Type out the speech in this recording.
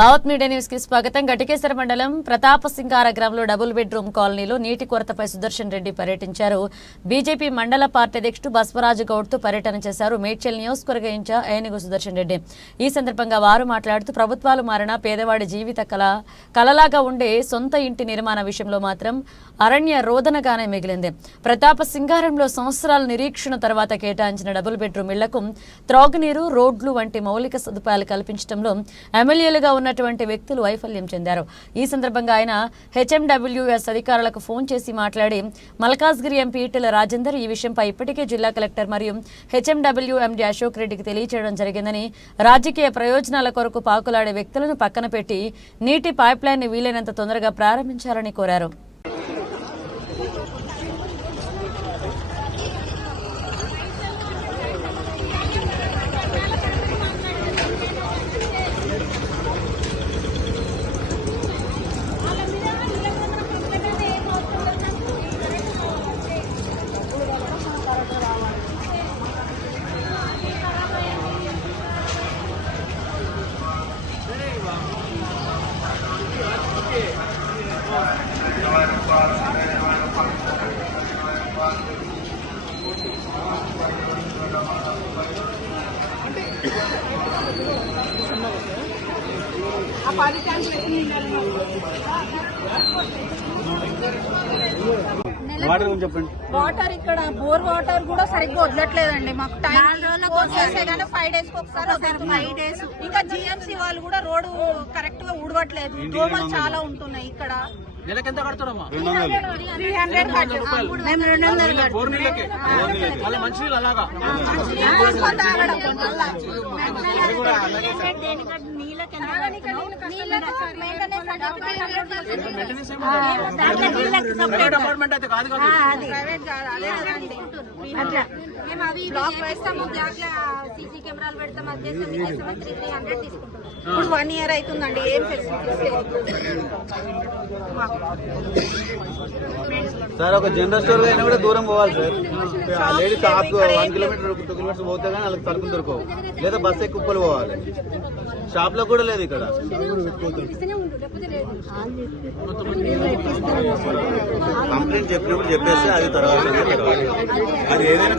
Bhavat media news కి స్వాగతం. గటికేశ్వర మండలం ప్రతాపసింగార గ్రామంలో డబుల్ బెడ్రూమ్ కాలనీలో నీటి కొరతపై సుదర్శన్ రెడ్డి పర్యటించారు. బీజేపీ మండల పార్టీ అధ్యక్షుడు బస్వరాజు గౌడ్ తో పర్యటన చేశారు. మేడ్చల్ నియోజకవర్గ ఇన్ఛార్జ్ ఏనుగు సుదర్శన్ రెడ్డి. ఈ సందర్భంగా వారు మాట్లాడుతూ ప్రభుత్వాలు మారినా పేదవాడి జీవిత కలలాగా ఉండే సొంత ఇంటి నిర్మాణ విషయంలో మాత్రం అరణ్య రోదనగానే మిగిలింది. ప్రతాపసింగారంలో సంవత్సరాల నిరీక్షణ తర్వాత కేటాయించిన డబుల్ బెడ్రూమ్ ఇళ్లకు త్రాగునీరు, రోడ్లు వంటి మౌలిక సదుపాయాలు కల్పించడంలో ఎమ్మెల్యేలుగా ఉన్నటువంటి వ్యక్తులు వైఫల్యం చెందారు. ఈ సందర్భంగా ఆయన హెచ్ఎండబ్ల్యూఎస్ అధికారులకు ఫోన్ చేసి మాట్లాడి మల్కాజ్గిరి ఎంపీ ఈటెల రాజేందర్ ఈ విషయంపై ఇప్పటికే జిల్లా కలెక్టర్ మరియు హెచ్ఎండబ్ల్యూ ఎండీ అశోక్ రెడ్డికి తెలియజేయడం జరిగిందని, రాజకీయ ప్రయోజనాల కొరకు పాకులాడే వ్యక్తులను పక్కన పెట్టి నీటి పైప్ లైన్ ని వీలైనంత తొందరగా ప్రారంభించాలని కోరారు. వాటర్ ఇక్కడ బోర్ వాటర్ కూడా సరిగ్గా వదలట్లేదండి. మాకు 5 days ఒకసారి 5 days. ఇంకా జిఎంసీ వాళ్ళు కూడా రోడ్డు కరెక్ట్ గా ఊడవట్లేదు. దోమలు చాలా ఉంటున్నాయి ఇక్కడ. నెలకెంత కడతారమ్మా? 300 కట్టాం. మేము 200 కట్టాం. మంచినీళ్ళు అలాగా డిపార్ట్మెంట్ అయితే కాదు కదా, మేము అవి వేస్తాము. సీసీ కెమెరాలు పెడతాం. అది చేస్తాం. 300 తీసుకుంటాం. ఇప్పుడు 1 year అవుతుందండి. ఏం సార్ ఒక జనరల్ స్టోర్ అయినా కూడా దూరం పోవాలి సార్. లేడీస్ 1 kilometer 2 kilometers పోతే కానీ వాళ్ళకి సరుకులు దొరకవు, లేదా బస్ ఎక్కి కుప్పలు పోవాలి. షాప్ లో కూడా లేదు ఇక్కడ. కంప్లైంట్ చెప్పినప్పుడు చెప్పేస్తే అది తర్వాత అది ఏదైనా